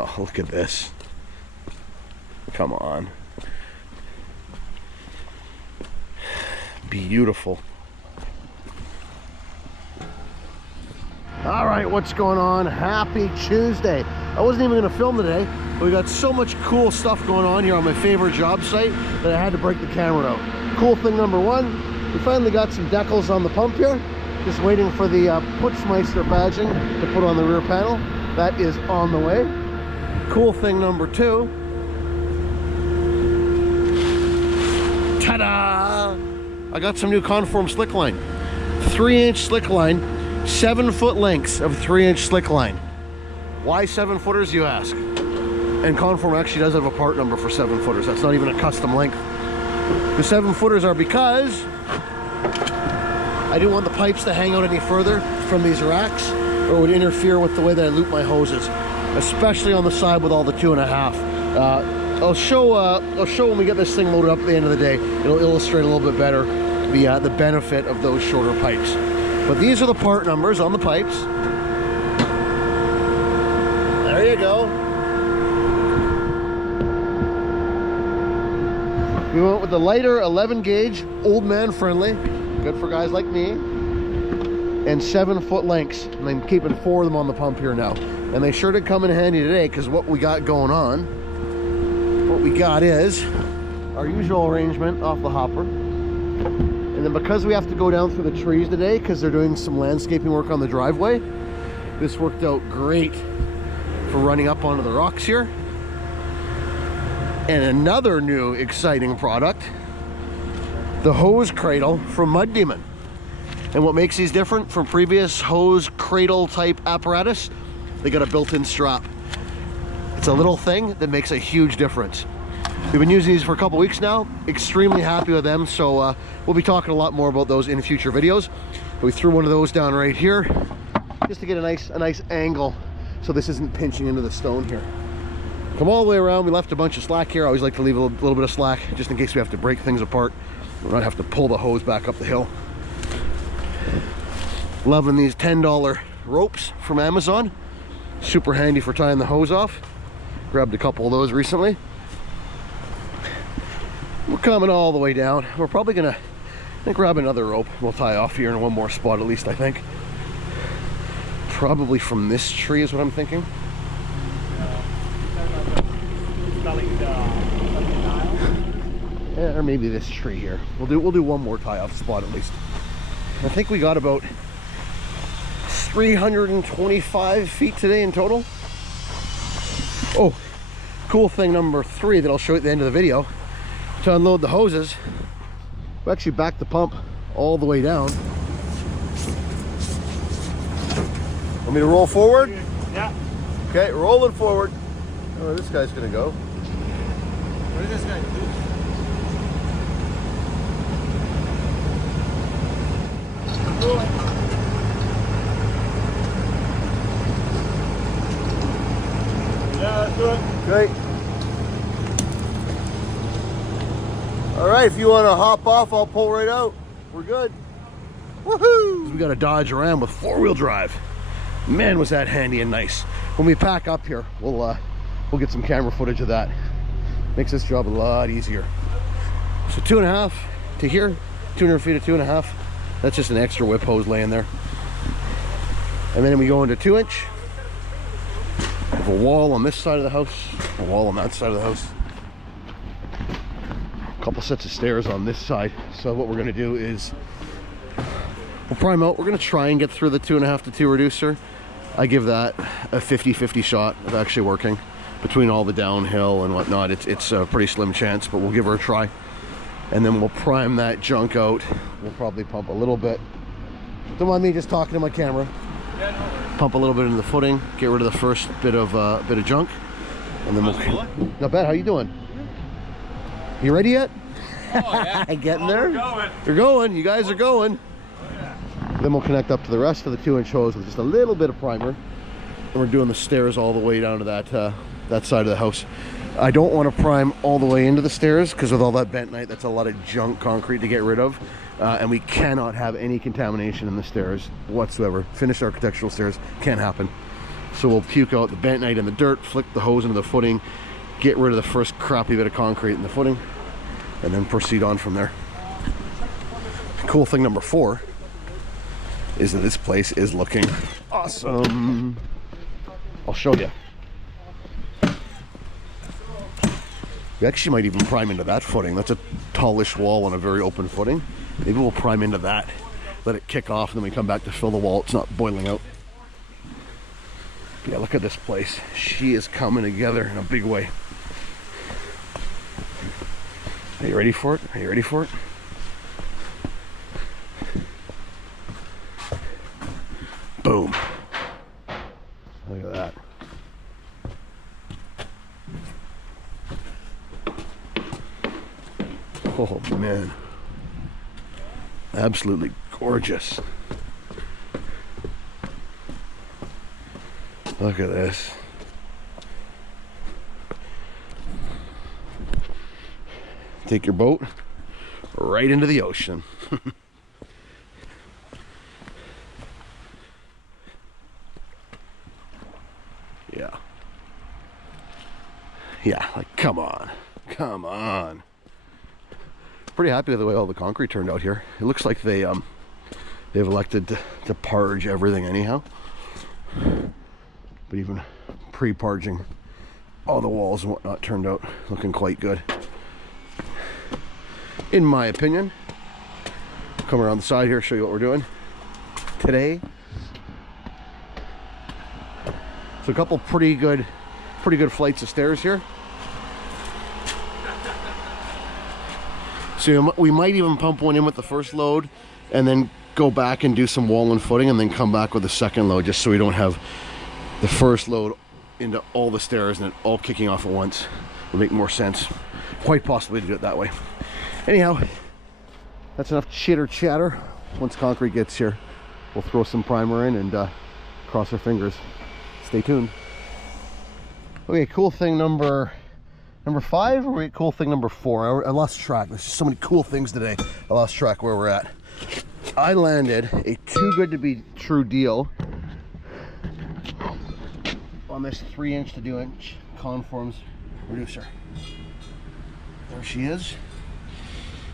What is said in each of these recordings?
Oh, look at this. Come on. Beautiful. All right, what's going on? Happy Tuesday. I wasn't even gonna film today, but we got so much cool stuff going on here on my favorite job site that I had to break the camera out. Cool thing number one, we finally got some decals on the pump here. Just waiting for the PUTZMEISTER badging to put on the rear panel. That is on the way. Cool thing number two. Ta-da! I got some new conform slick line. 3-inch slick line, 7-foot lengths of 3-inch slick line. Why 7-footers, you ask? And conform actually does have a part number for 7-footers. That's not even a custom length. The 7-footers are because I didn't want the pipes to hang out any further from these racks, or it would interfere with the way that I loop my hoses, especially on the side with all the 2.5. I'll show when we get this thing loaded up at the end of the day. It'll illustrate a little bit better the benefit of those shorter pipes. But these are the part numbers on the pipes. There you go. We went with the lighter 11 gauge, old man friendly, good for guys like me, and 7-foot lengths. And I'm keeping 4 of them on the pump here now. And they sure did come in handy today, because what we got going on, what we got is our usual arrangement off the hopper. And then because we have to go down through the trees today, because they're doing some landscaping work on the driveway, this worked out great for running up onto the rocks here. And another new exciting product, the hose cradle from Mud Demon. And what makes these different from previous hose cradle type apparatus, they got a built-in strap. It's a little thing that makes a huge difference. We've been using these for a couple weeks now, extremely happy with them, so we'll be talking a lot more about those in future videos. But we threw one of those down right here just to get a nice angle so this isn't pinching into the stone here. Come all the way around. We left a bunch of slack here. I always like to leave a little bit of slack just in case we have to break things apart. We don't have to pull the hose back up the hill. Loving these $10 ropes from Amazon. Super handy for tying the hose off. Grabbed a couple of those recently. We're coming all the way down. We're probably gonna grab another rope. We'll tie off here in one more spot at least, I think. Probably from this tree is what I'm thinking. Yeah, or maybe this tree here. We'll do one more tie off spot at least. I think we got about 325 feet today in total. Oh, cool thing number 3 that I'll show you at the end of the video. To unload the hoses, we actually backed the pump all the way down. Want me to roll forward? Yeah. Okay, rolling forward. Oh, this guy's gonna go. What is this guy do? Yeah, that's good. Great. All right, if you want to hop off, I'll pull right out. We're good. Woohoo! We got a Dodge Ram with 4-wheel drive. Man, was that handy and nice. When we pack up here, we'll get some camera footage of that. Makes this job a lot easier. So 2.5 to here, 200 feet of 2.5. That's just an extra whip hose laying there. And then we go into 2-inch. We have a wall on this side of the house, a wall on that side of the house. Couple sets of stairs on this side. So what we're going to do is we'll prime out. We're going to try and get through the 2.5 to 2 reducer. I give that a 50-50 shot of actually working. Between all the downhill and whatnot, it's a pretty slim chance, but we'll give her a try. And then we'll prime that junk out. We'll probably pump a little bit. Don't mind me just talking to my camera. Yeah, no. Pump a little bit into the footing, get rid of the first bit of junk, and then we'll. Not bad. How you doing? You ready yet? Oh, yeah. Getting there? We're going. You're going. You guys are going. Oh, yeah. Then we'll connect up to the rest of the 2-inch hose with just a little bit of primer. And we're doing the stairs all the way down to that side of the house. I don't want to prime all the way into the stairs because with all that bentonite, that's a lot of junk concrete to get rid of. And we cannot have any contamination in the stairs whatsoever. Finished architectural stairs can't happen. So we'll puke out the bentonite and the dirt, flick the hose into the footing, get rid of the first crappy bit of concrete in the footing, and then proceed on from there. Cool thing number 4 is that this place is looking awesome. I'll show you. We actually might even prime into that footing. That's a tallish wall on a very open footing. Maybe we'll prime into that, let it kick off, and then we come back to fill the wall. It's not boiling out. Yeah, look at this place. She is coming together in a big way. Are you ready for it? Are you ready for it? Boom. Look at that. Oh man. Absolutely gorgeous. Look at this. Take your boat right into the ocean. Yeah. Yeah, like come on. Come on. Pretty happy with the way all the concrete turned out here. It looks like they've elected to parge everything anyhow. But even pre-parging all the walls and whatnot turned out looking quite good, in my opinion. Come around the side here, show you what we're doing today. So a couple pretty good flights of stairs here. So we might even pump one in with the first load and then go back and do some wall and footing and then come back with the second load, just so we don't have the first load into all the stairs and it all kicking off at once. Would make more sense, quite possibly, to do it that way. Anyhow, that's enough chitter chatter. Once concrete gets here, we'll throw some primer in and cross our fingers. Stay tuned. Okay, cool thing number 5, or wait, cool thing number 4? I lost track. There's just so many cool things today. I lost track where we're at. I landed a too good to be true deal on this 3-inch to 2-inch conforms reducer. There she is.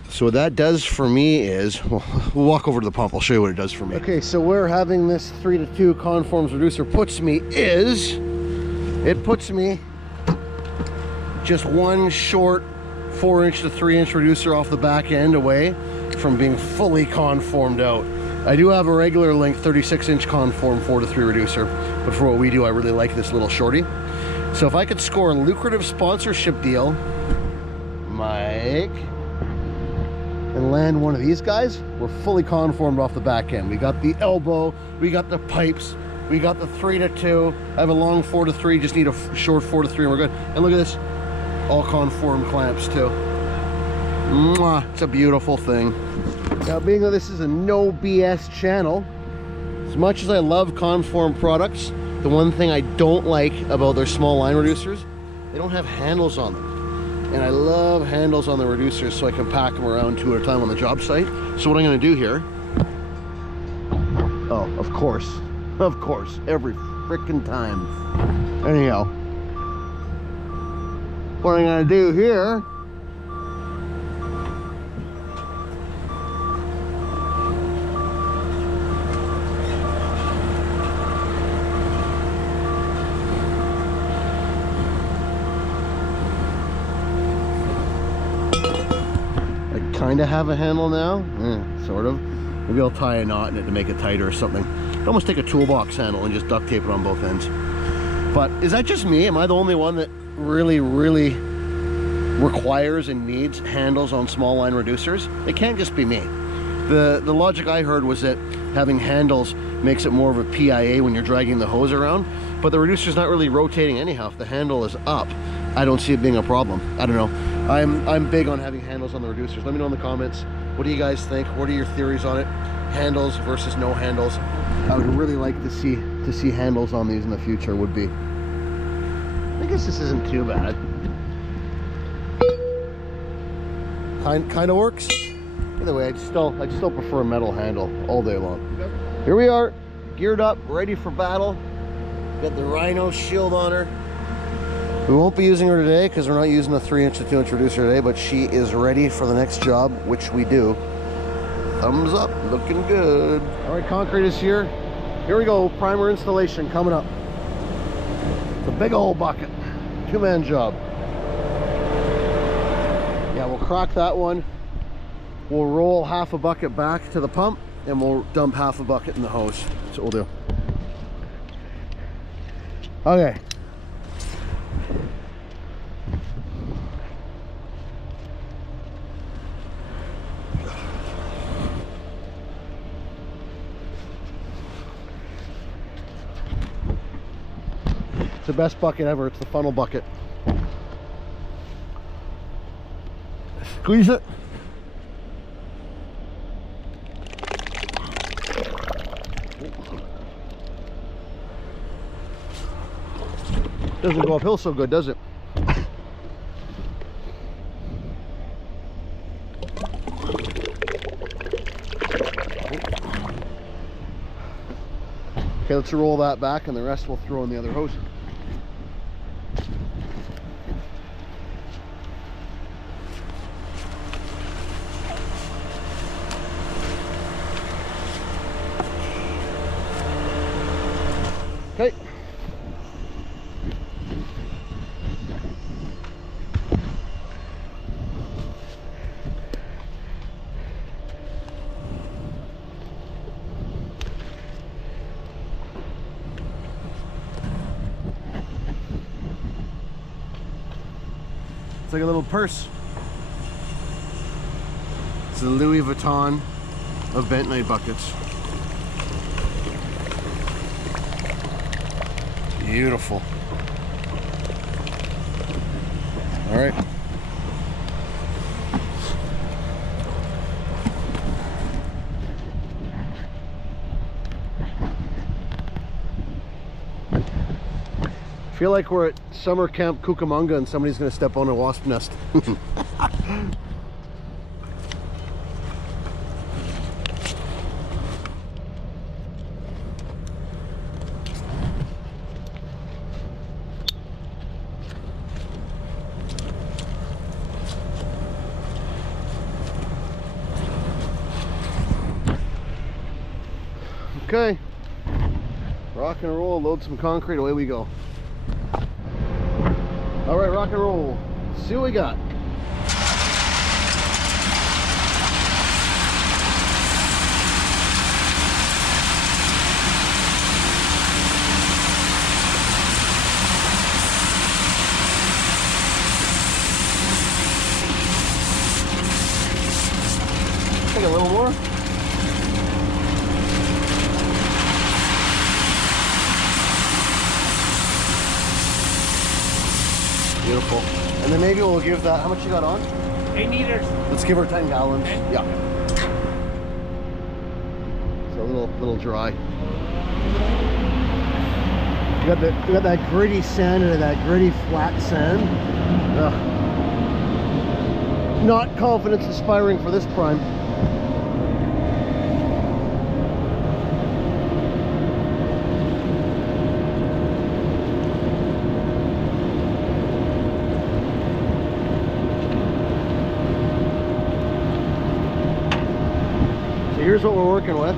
So what that does for me is, well, we'll walk over to the pump. I'll show you what it does for me. Okay, so where having this 3-to-2 conforms reducer puts me is, it puts me just one short 4-inch to 3-inch reducer off the back end away from being fully conformed out. I do have a regular length 36-inch conform 4-to-3 reducer, but for what we do, I really like this little shorty. So if I could score a lucrative sponsorship deal, Mike, and land one of these guys, we're fully conformed off the back end. We got the elbow, we got the pipes, we got the 3-to-2. I have a long 4-to-3, just need a short 4-to-3 and we're good. And look at this, all conform clamps too. Mwah, it's a beautiful thing. Now, being that this is a no BS channel, as much as I love conform products, the one thing I don't like about their small line reducers, they don't have handles on them. And I love handles on the reducers so I can pack them around 2 at a time on the job site. So what I'm gonna do here, oh, of course, every freaking time. Anyhow, what I'm gonna do here, kind of have a handle now, sort of. Maybe I'll tie a knot in it to make it tighter or something. I'd almost take a toolbox handle and just duct tape it on both ends. But is that just me? Am I the only one that really requires and needs handles on small line reducers? It can't just be me. The logic I heard was that having handles makes it more of a PIA when you're dragging the hose around, but the reducer's not really rotating anyhow. If the handle is up, I don't see it being a problem. I don't know. I'm big on having handles on the reducers. Let me know in the comments, what do you guys think? What are your theories on it? Handles versus no handles. I would really like to see handles on these in the future. Would be. I guess this isn't too bad. Kind of works. Either way, I'd still prefer a metal handle all day long. Here we are, geared up, ready for battle. Got the Rhino shield on her. We won't be using her today because we're not using a 3-inch to 2-inch reducer today, but she is ready for the next job, which we do. Thumbs up, looking good. All right, concrete is here. Here we go, primer installation coming up. It's a big old bucket, 2-man job. Yeah, we'll crack that one. We'll roll half a bucket back to the pump and we'll dump half a bucket in the hose. That's what we'll do. Okay. It's the best bucket ever. It's the funnel bucket. Squeeze it. Doesn't go uphill so good, does it? Okay, let's roll that back and the rest we'll throw in the other hose. Okay. It's like a little purse. It's the Louis Vuitton of bentonite buckets. Beautiful. All right. I feel like we're at summer camp Cucamonga and somebody's going to step on a wasp nest. Okay, rock and roll, load some concrete, away we go. All right, rock and roll. Let's see what we got. Take a little more. Beautiful. And then maybe we'll give that, how much you got on? 8 liters. Let's give her 10 gallons. Yeah. It's a little dry. We got that gritty sand and that gritty flat sand. Ugh. Not confidence inspiring for this prime. Here's what we're working with.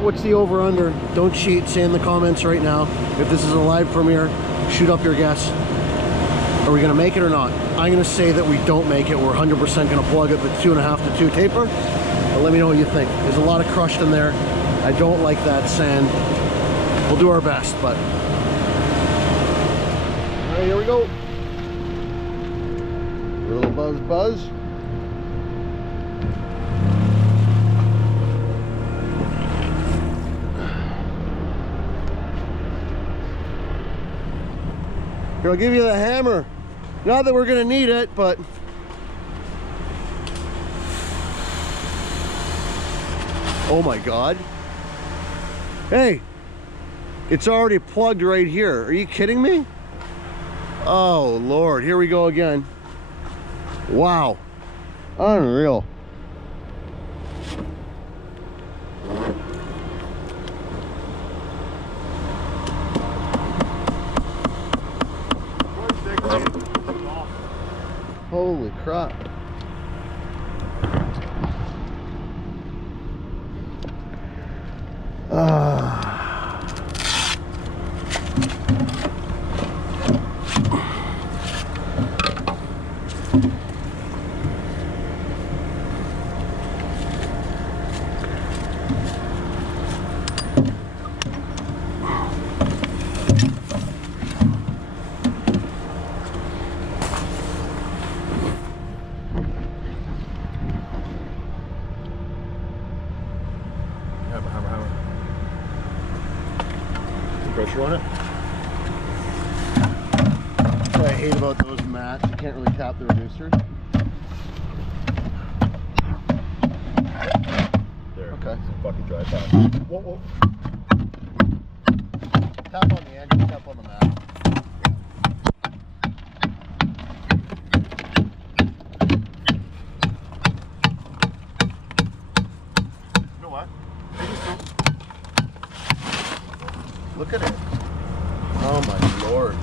What's the over under? Don't cheat, say in the comments right now. If this is a live premiere, shoot up your guess. Are we gonna make it or not? I'm gonna say that we don't make it. We're 100% gonna plug it with 2.5 to 2 taper. But let me know what you think. There's a lot of crushed in there. I don't like that sand. We'll do our best, but. All right, here we go. Little buzz buzz. Here, I'll give you the hammer. Not that we're gonna need it, but oh my God. Hey, it's already plugged right here. Are you kidding me? Oh Lord, here we go again. Wow, unreal. crap. Hammer. Some pressure on it. What I hate about those mats, you can't really tap the reducer. There. Okay. Some fucking dry tap. Whoa. Tap on the edge, tap on the mat. You know what? Look at it. Oh my lord.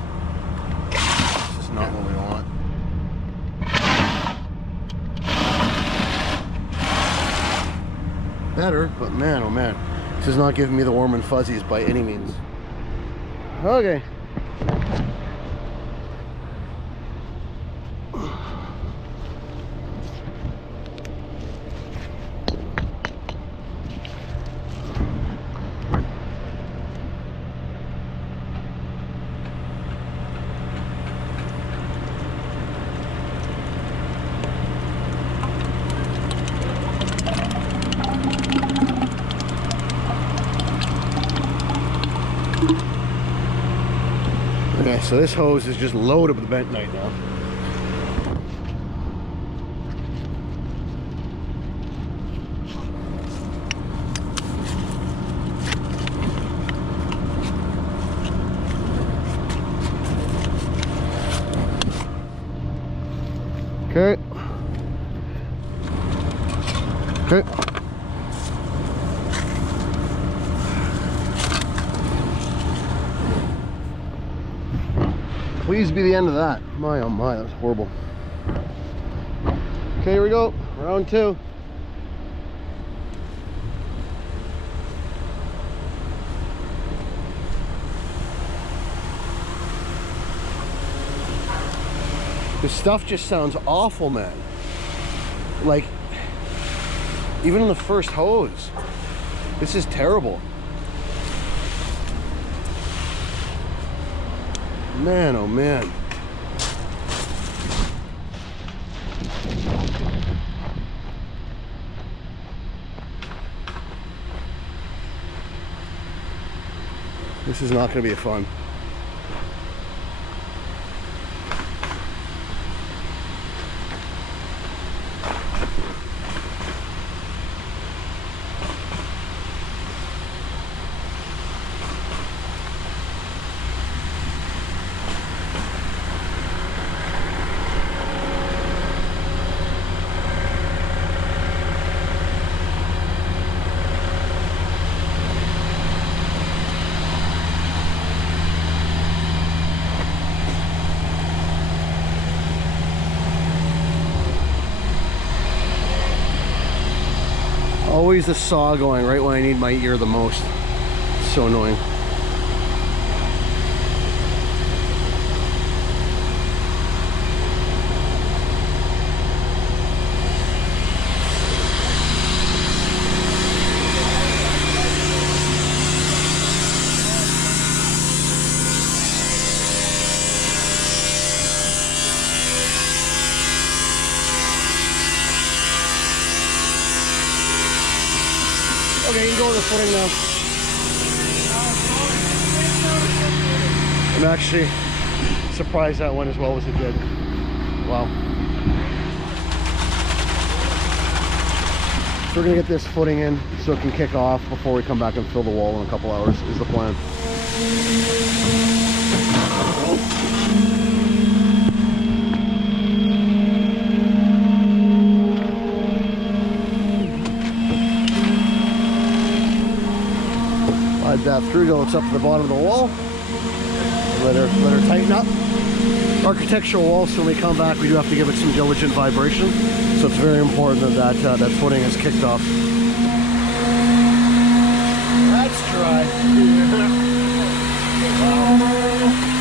This is not what we want. Better, but man, oh man. This is not giving me the warm and fuzzies by any means. Okay. Okay, so this hose is just loaded with bentonite now. Okay. Okay. Please be the end of that. My oh my, that was horrible. Okay, here we go. Round 2. This stuff just sounds awful, man. Like, even on the first hose, this is terrible. Man, oh man. This is not going to be fun. Always the saw going right when I need my ear the most. It's so annoying. Okay, you can go with the footing now. I'm actually surprised that went as well as it did. Wow. So we're gonna get this footing in so it can kick off before we come back and fill the wall in a couple hours, is the plan. Slide that through till it's up to the bottom of the wall. Let her tighten up. architectural wall, so when we come back, we do have to give it some diligent vibration. So it's very important that that footing is kicked off. That's dry.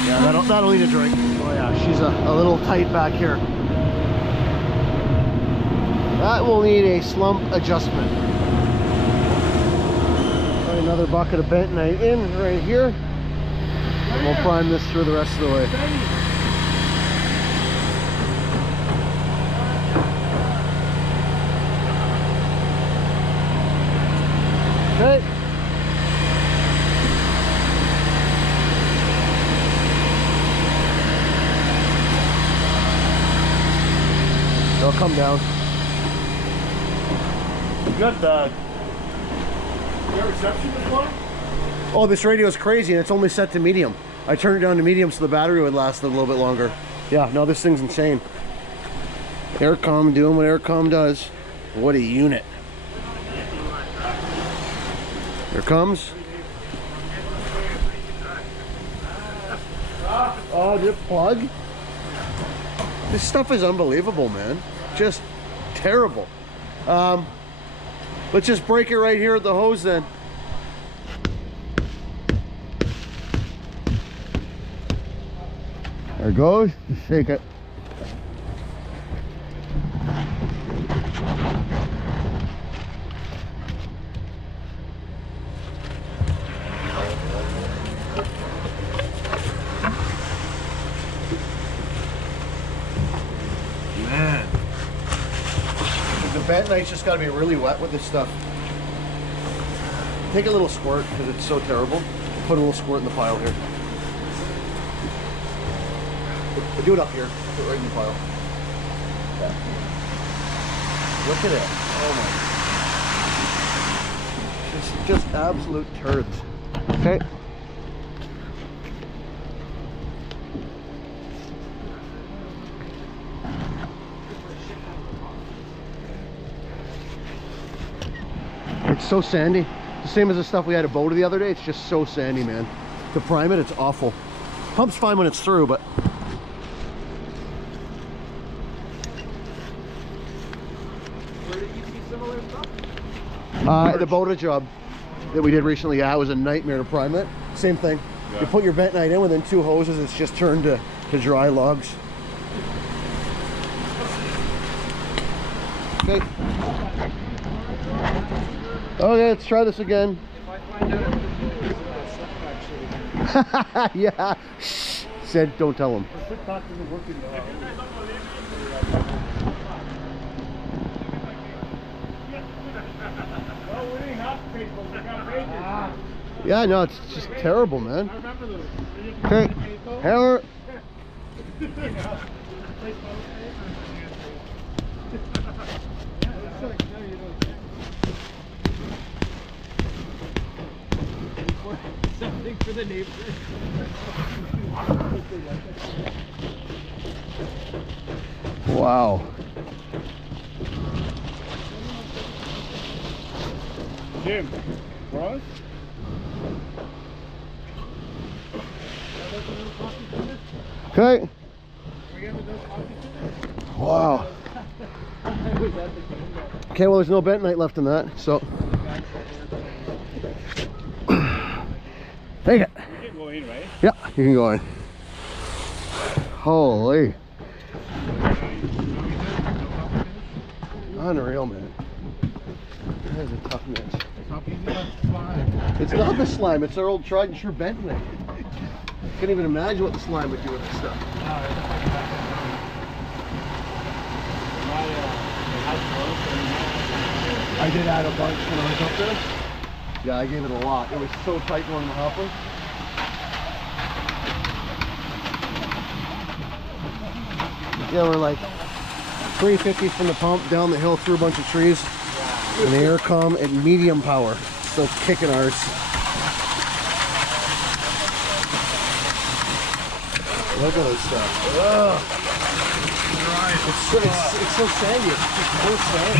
Yeah, that'll need a drink. Oh yeah, she's a little tight back here. That will need a slump adjustment. Try another bucket of bentonite in right here. And we'll prime this through the rest of the way. Okay. They'll come down. You got the reception this morning? Oh, this radio is crazy, and it's only set to medium. I turned it down to medium so the battery would last a little bit longer. Yeah, no, this thing's insane. Aircom doing what Aircom does. What a unit. Here comes. Oh, did it plug? This stuff is unbelievable, man. Just terrible. Let's just break it right here at the hose then. There it goes. Just shake it. Man. The bentonite's just got to be really wet with this stuff. Take a little squirt because it's so terrible. Put a little squirt in the pile here. Do it up here. Put it right in the pile. Yeah. Look at it. Oh my. Just absolute turds. Okay. It's so sandy. The same as the stuff we had at Boda the other day. It's just so sandy, man. To prime it, it's awful. Pump's fine when it's through, but the Boda job that we did recently, yeah, it was a nightmare to prime it. Same thing. Yeah. You put your bentonite in within 2 hoses, it's just turned to dry logs. Okay. Okay, let's try this again. Yeah. Shh. Said don't tell him. Yeah, no, it's just terrible, man. Okay, hammer. Something for the neighbors. Wow. Jim, Ross? Okay. Wow. Okay, well, there's no bentonite left in that, so. Take it. You can go in, right? Yeah, you can go in. Holy. Unreal, man. That is a tough mix. It's not the slime, it's our old tried and true bentonite. Can't even imagine what the slime would do with this stuff. I did add a bunch when I was up there. Yeah, I gave it a lot. It was so tight going in the hopper. Yeah, we're like 350 from the pump down the hill through a bunch of trees. And the Aircom at medium power. So it's kicking ours. Look at this stuff. Ugh. It's so sandy. It's just so sandy.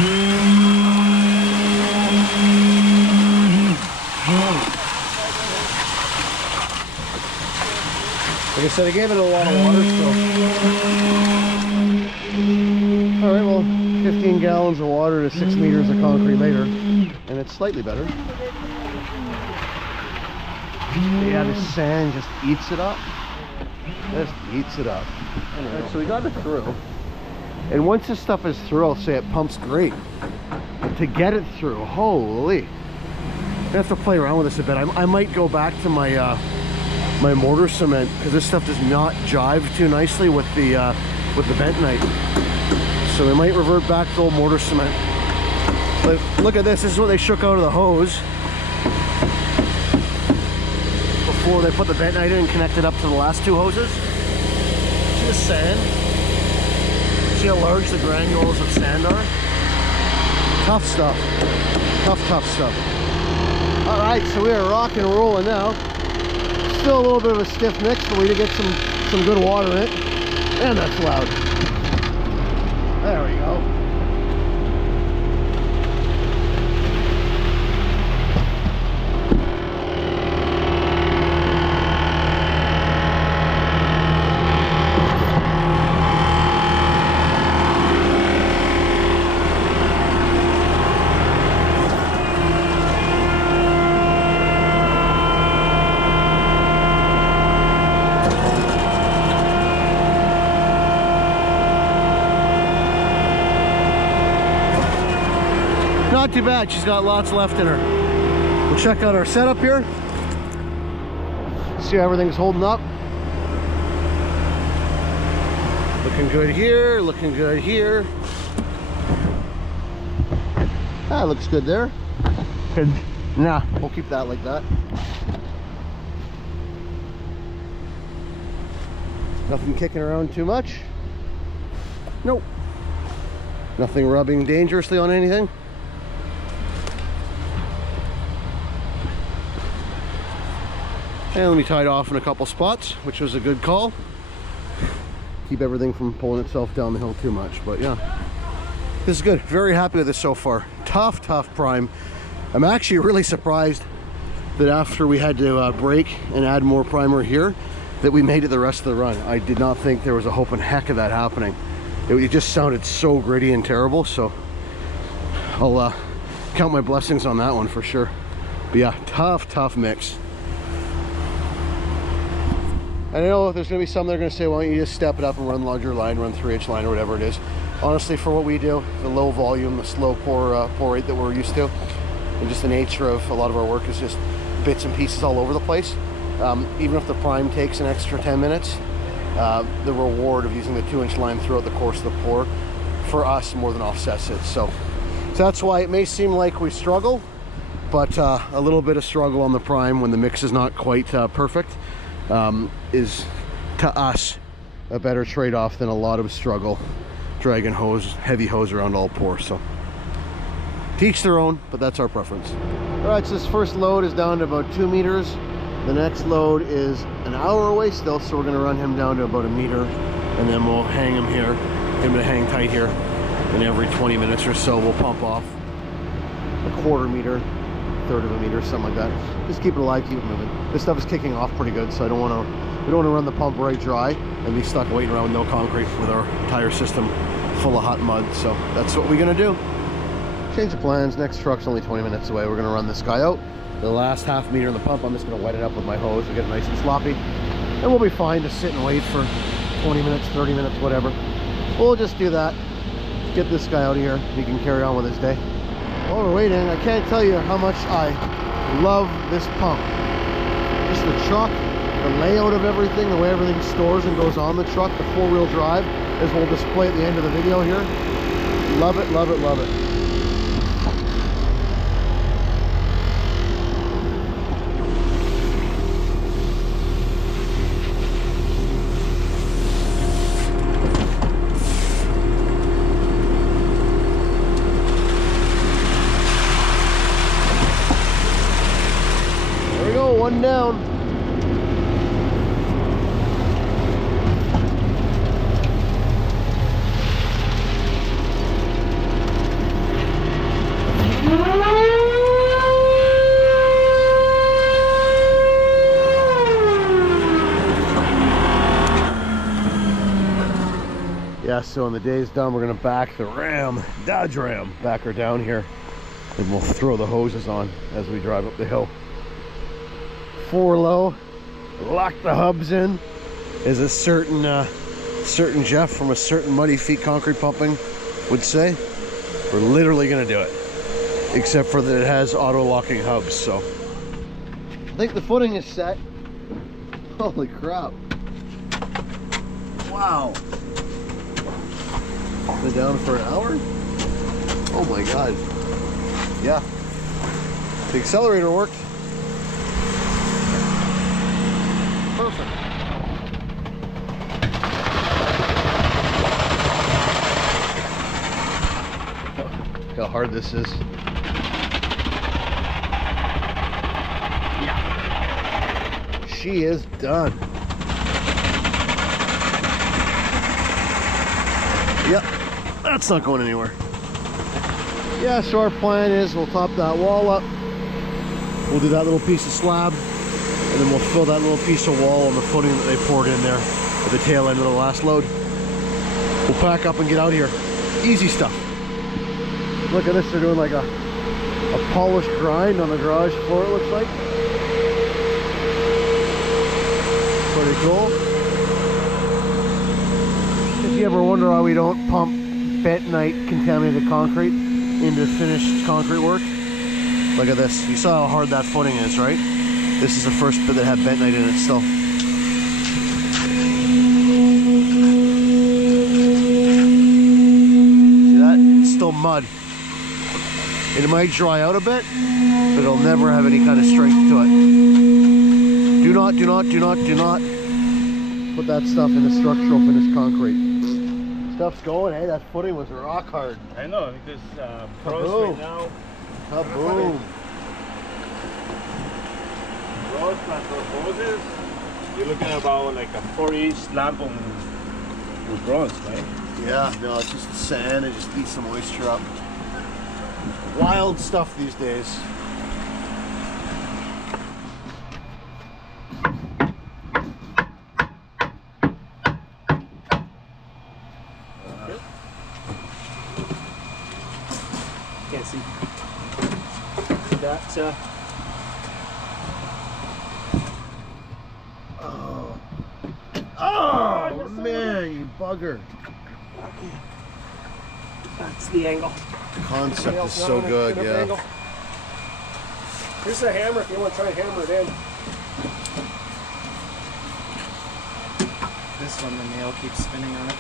Like I said, I gave it a lot of water, so. All right, well, 15 gallons of water to 6 meters of concrete later, and it's slightly better. Yeah, the sand just eats it up. Just eats it up. Anyway, so we got it through. And once this stuff is through, I'll say it pumps great. But to get it through, holy. I have to play around with this a bit. I might go back to my my mortar cement, because this stuff does not jive too nicely with the bentonite. So we might revert back to old mortar cement. But look at this. This is what they shook out of the hose before they put the bentonite in and connected up to the last two hoses. See the sand? See how large the granules of sand are? Tough stuff. Tough stuff. All right, so we are rock and rolling now. Still a little bit of a stiff mix, but we did get some good water in it. And that's loud. There we go. Not too bad. She's got lots left in her. We'll check out our setup here. See how everything's holding up. Looking good here, looking good here. That looks good there. Good. Nah, we'll keep that like that. Nothing kicking around too much. Nope. Nothing rubbing dangerously on anything. And let me tie it off in a couple spots, which was a good call. Keep everything from pulling itself down the hill too much, but yeah. This is good. Very happy with this so far. Tough prime. I'm actually really surprised that after we had to break and add more primer here, that we made it the rest of the run. I did not think there was a hope in heck of that happening. It just sounded so gritty and terrible, so I'll count my blessings on that one for sure. But yeah, tough mix. And I know there's going to be some that are going to say, why don't you just step it up and run larger line, run 3-inch line or whatever it is. Honestly, for what we do, the low volume, the slow pour rate that we're used to, and just the nature of a lot of our work is just bits and pieces all over the place. Even if the prime takes an extra 10 minutes, the reward of using the 2-inch line throughout the course of the pour, for us, more than offsets it. So that's why it may seem like we struggle, but a little bit of struggle on the prime when the mix is not quite perfect. Is to us a better trade-off than a lot of struggle dragging heavy hose around all pour. So teach their own, but that's our preference. All right, so this first load is down to about 2 meters. The next load is an hour away still, so we're going to run him down to about 1 meter, and then we'll hang him here. Get him to hang tight here, and every 20 minutes or so we'll pump off a 1/4 meter, 1/3 of a meter, something like that. Just keep it alive, keep it moving. This stuff is kicking off pretty good, so we don't want to run the pump right dry and be stuck waiting around with no concrete with our tire system full of hot mud. So that's what we're gonna do. Change of plans. Next truck's only 20 minutes away. We're gonna run this guy out. The last 1/2 meter in the pump, I'm just gonna wet it up with my hose and get it nice and sloppy, and we'll be fine to sit and wait for 20 minutes, 30 minutes, whatever. We'll just do that. Get this guy out of here. He can carry on with his day. While we're waiting, I can't tell you how much I love this pump. Just the truck, the layout of everything, the way everything stores and goes on the truck, the 4-wheel drive, as we'll display at the end of the video here. Love it, love it, love it. One down. Yeah, so when the day's done, we're gonna back the Ram, Dodge Ram, back her down here, and we'll throw the hoses on as we drive up the hill. 4 low, lock the hubs in, as a certain Jeff from a certain Muddy Feet Concrete Pumping would say. We're literally gonna do it, except for that it has auto locking hubs. So I think the footing is set. Holy crap! Wow. Been down for an hour? Oh my god. Yeah. The accelerator worked. Perfect. Look how hard this is. Yeah. She is done. Yep. That's not going anywhere. Yeah, so our plan is we'll top that wall up. We'll do that little piece of slab, and then we'll fill that little piece of wall on the footing that they poured in there at the tail end of the last load. We'll pack up and get out here. Easy stuff. Look at this, they're doing like a polished grind on the garage floor, it looks like. Pretty cool. If you ever wonder why we don't pump bentonite contaminated concrete into finished concrete work, look at this. You saw how hard that footing is, right? This is the first bit that had bentonite in it still. See that? It's still mud. It might dry out a bit, but it'll never have any kind of strength to it. Do not put that stuff in the structural finished concrete. Stuff's going. Hey, that footing was rock hard. I know, because pros right now. Kaboom. Pros plus those hoses, you're looking at about like a 4-inch slab on with bronze, right? Yeah, no, it's just the sand. It just eats the moisture up. Wild stuff these days. Can't see that. Oh man, you bugger. That's the angle. The concept is so good, yeah. Angle. Here's a hammer if you want to try and hammer it in. This one, the nail keeps spinning on it.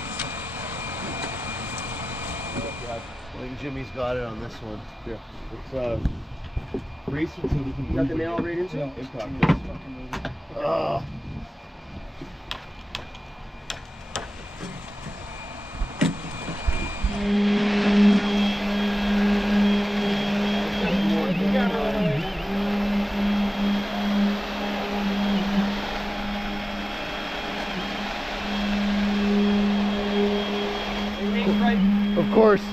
I think Jimmy's got it on this one. Yeah. It's grease so we can You got the nail right into it? Oh. Of course.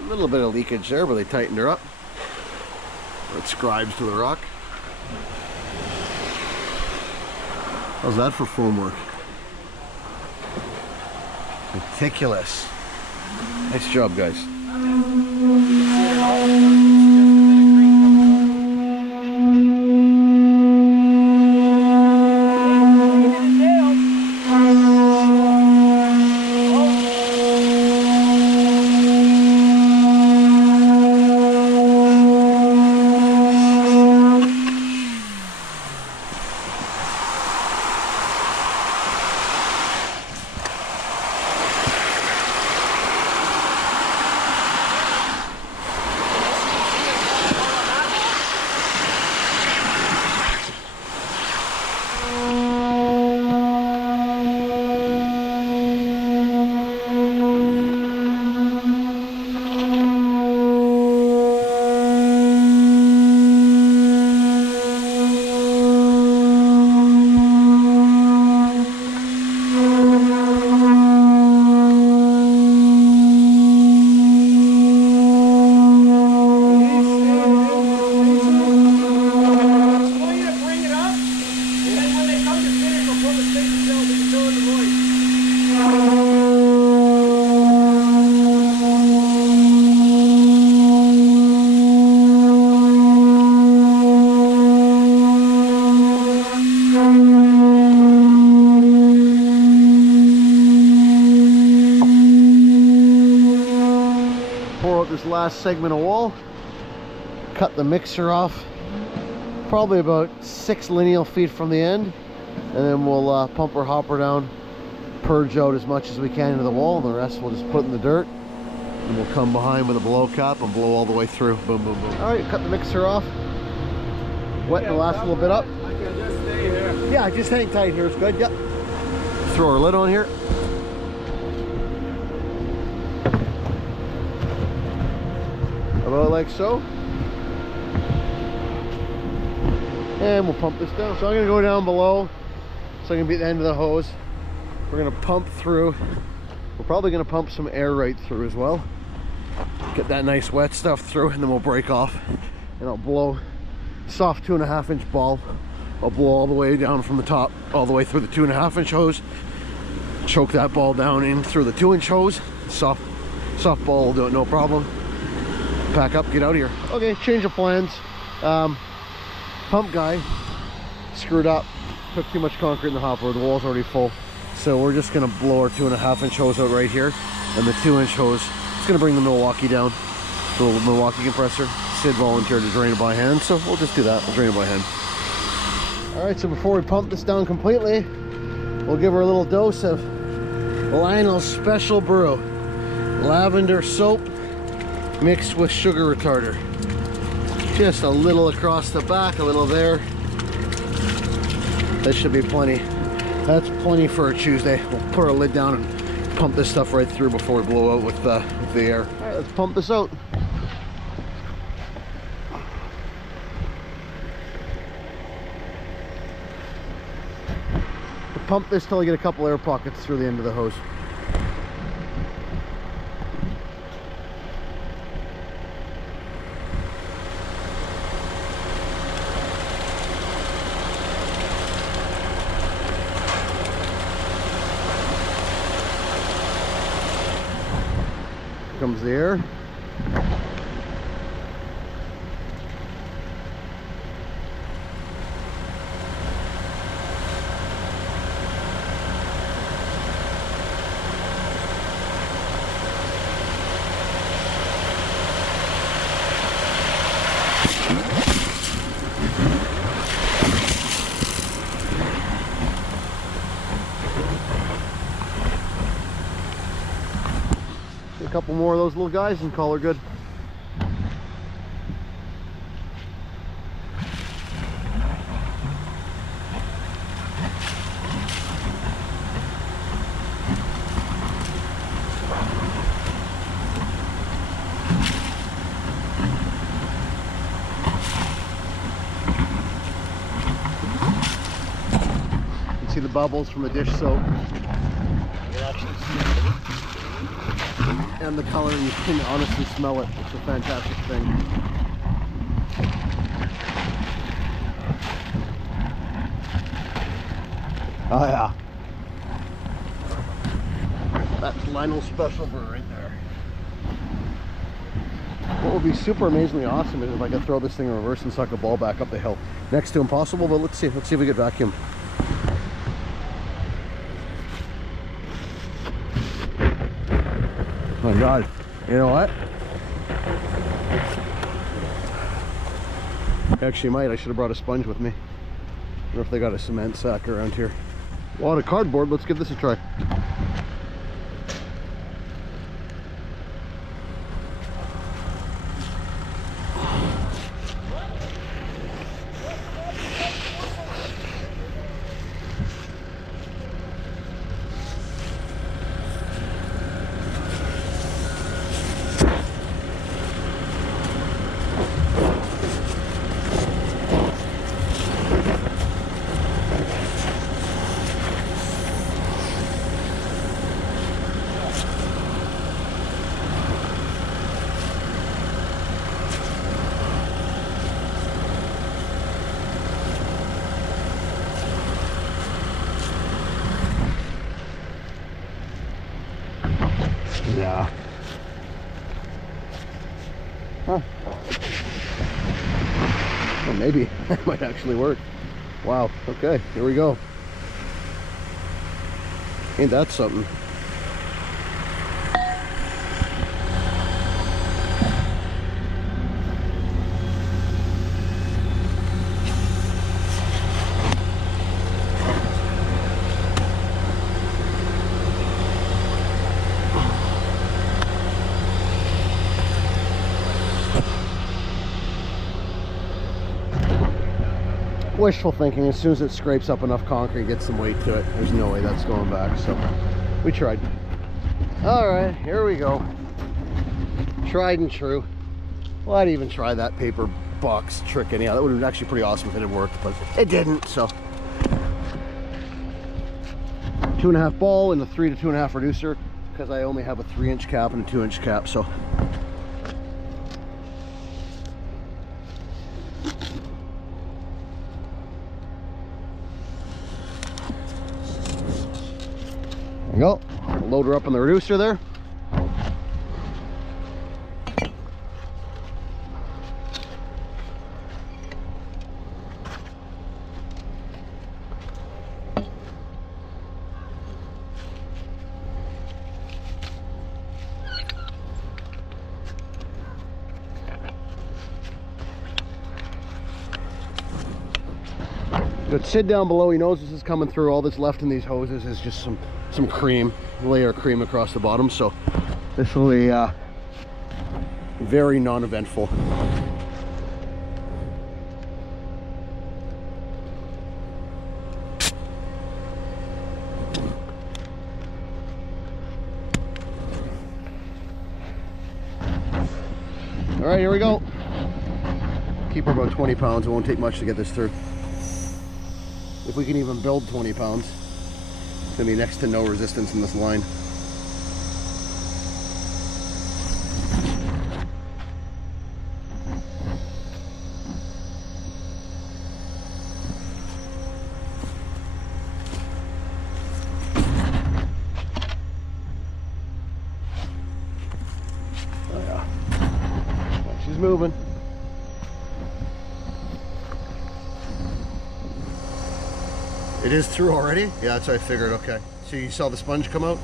A little bit of leakage there, but they tightened her up. It scribes to the rock. How's that for foam work? Meticulous. Nice job, guys. last segment of wall, cut the mixer off, probably about 6 lineal feet from the end, and then we'll pump our hopper down, purge out as much as we can into the wall, and the rest we'll just put in the dirt, and we'll come behind with a blow cap and blow all the way through. Boom, boom, boom. All right, cut the mixer off, wet the last little bit up. I can just stay here. Yeah, just hang tight here, it's good, yep. Throw our lid on here. About like so. And we'll pump this down. So I'm gonna go down below. So I'm gonna be at the end of the hose. We're gonna pump through. We're probably gonna pump some air right through as well. Get that nice wet stuff through, and then we'll break off. And I'll blow soft 2.5 inch ball. I'll blow all the way down from the top, all the way through the 2.5 inch hose. Choke that ball down in through the 2 inch hose. Soft ball will do it, no problem. Pack up, get out of here. Okay, change of plans. Pump guy screwed up, took too much concrete in the hopper. The wall's already full, so we're just gonna blow our 2.5 inch hose out right here, and the 2 inch hose is gonna bring the Milwaukee down. The little Milwaukee compressor. Sid volunteered to drain it by hand, so we'll just do that. We'll drain it by hand. All right, so before we pump this down completely, we'll give her a little dose of Lionel's Special Brew. Lavender soap mixed with sugar retarder. Just a little across the back, a little there. That should be plenty. That's plenty for a Tuesday. We'll put our lid down and pump this stuff right through before we blow out with the air. All right, let's pump this out. We'll pump this till I get a couple air pockets through the end of the hose. Comes the air. A couple more of those little guys and call her good. You can see the bubbles from the dish soap. You can actually see it. And the color, you can honestly smell it. It's a fantastic thing. Oh yeah. That's Lionel's Special Brew right there. What would be super amazingly awesome is if I could throw this thing in reverse and suck a ball back up the hill. Next to impossible, but let's see if we get vacuum. Oh my God, you know what? Actually might, I should have brought a sponge with me. I wonder if they got a cement sack around here. A lot of cardboard, let's give this a try. Yeah. Huh. Well, maybe that might actually work. Wow. Okay, here we go. Ain't that something? wishful thinking. As soon as it scrapes up enough concrete, gets some weight to it, there's no way that's going back. So we tried. All right, here we go. Tried and true. Well, I'd even try that paper box trick anyhow. That would have been actually pretty awesome if it had worked, but it didn't. So 2.5 ball and a 3 to 2.5 reducer, because I only have a 3-inch cap and a 2-inch cap. So there you go. Load her up on the reducer there. But Sid down below, he knows this is coming through. All that's left in these hoses is just some cream, layer of cream across the bottom. So this will be very non-eventful. All right, here we go. Keep her about 20 pounds. It won't take much to get this through. If we can even build 20 pounds, it's gonna be next to no resistance in this line. Oh yeah, she's moving. It is through already? Yeah, that's what I figured. Okay. So you saw the sponge come out?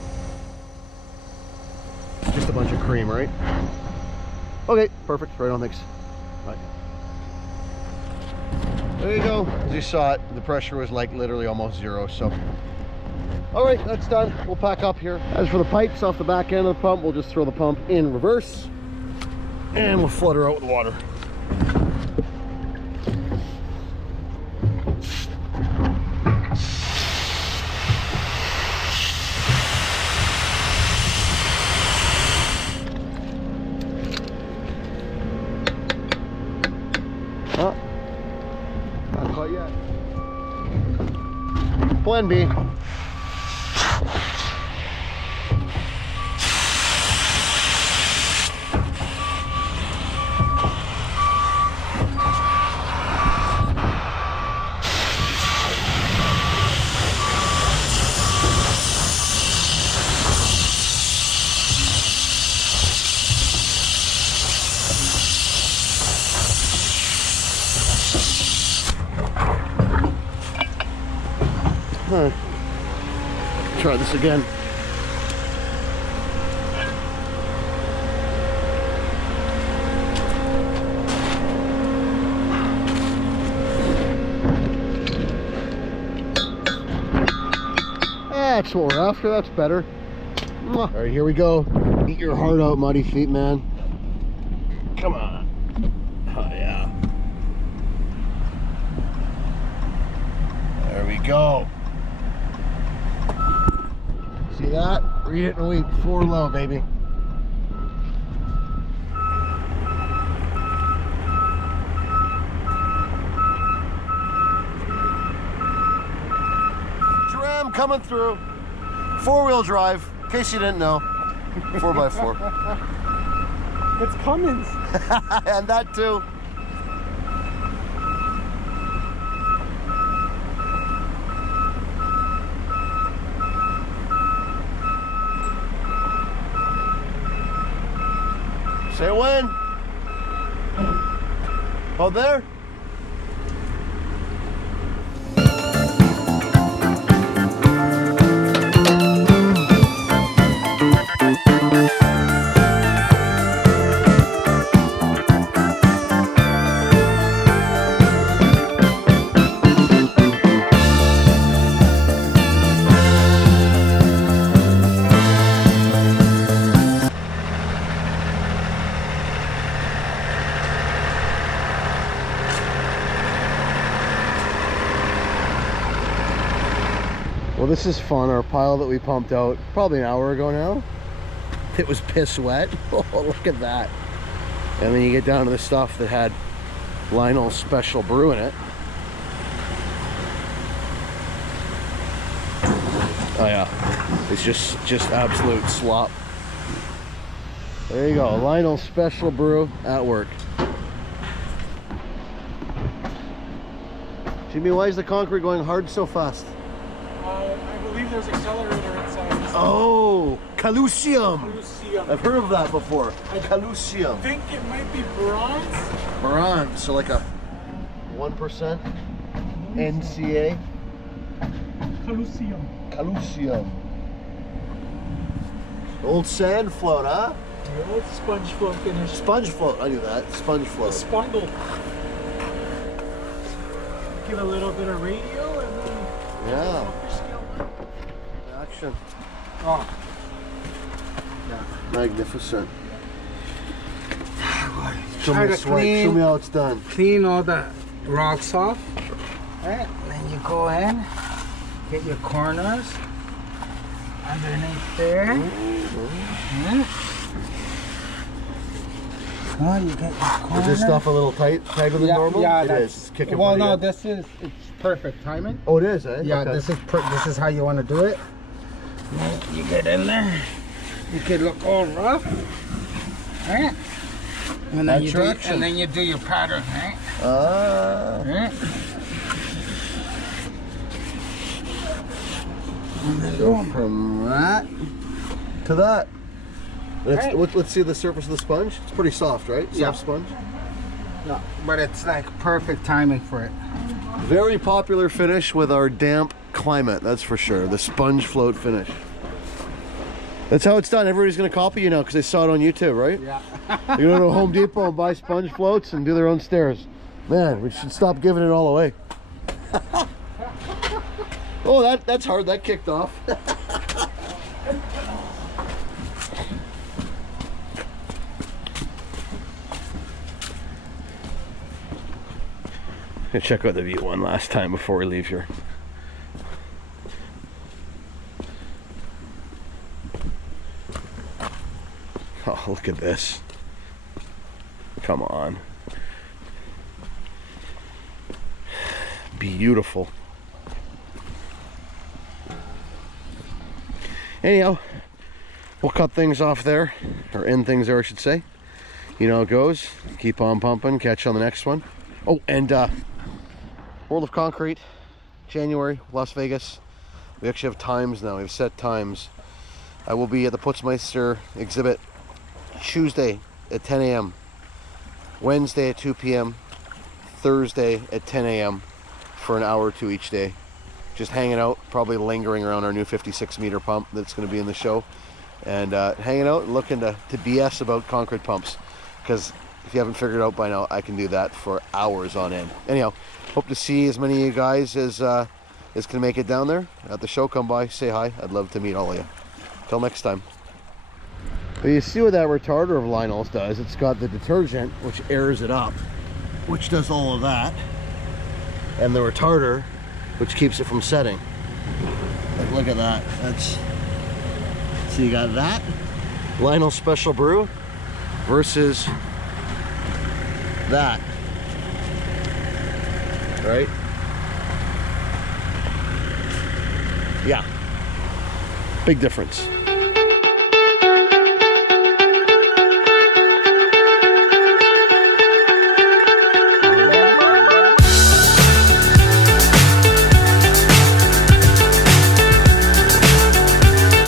Just a bunch of cream, right? Okay, perfect. Right on, thanks. Right. There you go. As you saw it, the pressure was like literally almost zero. So, all right, that's done. We'll pack up here. As for the pipes off the back end of the pump, we'll just throw the pump in reverse and we'll flood her out with water. Not quite yet. Plan B. Try this again. That's what we're after. That's better. All right, here we go. Eat your heart out, muddy feet, man. Come on. Oh yeah. There we go. See that? Read it and weep. 4 low, baby. Dram coming through. 4-wheel drive, in case you didn't know. 4x4. It's Cummins. And that too. Say when? Oh, there? this is fun. Our pile that we pumped out probably an hour ago now, it was piss wet. Oh, look at that. And then you get down to the stuff that had Lionel's Special Brew in it. Oh yeah, it's just absolute slop. There you go, Lionel's Special Brew at work. Jimmy, why is the concrete going hard so fast? I believe there's accelerator inside. Oh, calcium. Calcium. I've heard of that before. Calcium. I think it might be bronze. Bronze, so like a 1% NCA. Calcium. Calcium. Old sand float, huh? The old sponge float finish. Sponge float, I knew that. Sponge float. Spundle. Give a little bit of radio and then Yeah. fish scale. Action. Oh. Magnificent. Show Try me, to the swipe. clean- Show me how it's done. Clean all the rocks off. Right, then you go in, get your corners underneath there. Yeah. Oh, you get your corner. Is this stuff a little tighter than normal? Yeah, it that's, is. It's kicking well, pretty no, good. it's perfect timing. Oh, it is, eh? Yeah, Okay. this is how you want to do it. You get in there. You can look all rough, right? And then you do your pattern, right? Right? And then Go boom. from that to that. Right. Let's see the surface of the sponge. It's pretty soft, right? Soft Yeah. sponge. No, but it's like perfect timing for it. Very popular finish with our damp climate, that's for sure. The sponge float finish. That's how it's done. Everybody's gonna copy you now because they saw it on YouTube, right? Yeah. They're gonna go to Home Depot and buy sponge floats and do their own stairs. Man, we should stop giving it all away. Oh, that's hard. That kicked off. Gonna check out the view one last time before we leave here. Oh, look at this. Come on. Beautiful. Anyhow, we'll cut things off there, or end things there, I should say. You know how it goes. Keep on pumping. Catch you on the next one. Oh, and World of Concrete, January, Las Vegas. We actually have times now. We've set times. I will be at the PUTZMEISTER exhibit Tuesday at 10 a.m., Wednesday at 2 p.m., Thursday at 10 a.m. for an hour or two each day. Just hanging out, probably lingering around our new 56 meter pump that's going to be in the show, and hanging out and looking to BS about concrete pumps, because if you haven't figured it out by now, I can do that for hours on end. Anyhow, hope to see as many of you guys as can make it down there at the show. Come by, say hi. I'd love to meet all of you. Till next time. Well, you see what that retarder of Lionel's does. It's got the detergent, which airs it up, which does all of that, and the retarder, which keeps it from setting. Like, look at that. That's, so you got that Lionel's Special Brew versus that, right? Yeah, big difference.